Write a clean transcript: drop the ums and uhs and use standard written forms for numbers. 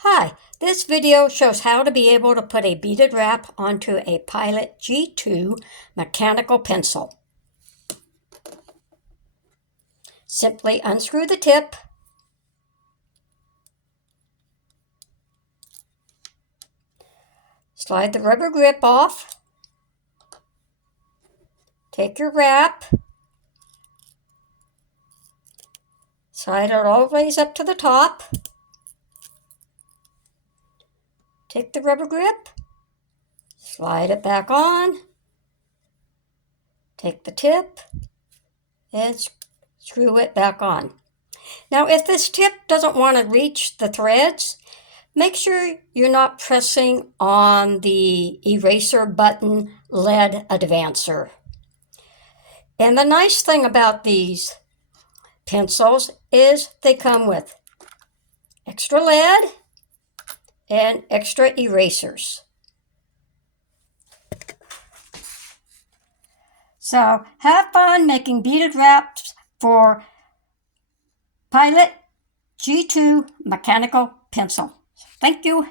Hi, this video shows how to be able to put a beaded wrap onto a Pilot G2 mechanical pencil. Simply unscrew the tip, slide the rubber grip off, take your wrap, slide it all the ways up to the top, take the rubber grip, slide it back on, take the tip, and screw it back on. Now, if this tip doesn't want to reach the threads, make sure you're not pressing on the eraser button lead advancer. And the nice thing about these pencils is they come with extra lead and extra erasers. So have fun making beaded wraps for Pilot G2 mechanical pencil. Thank you.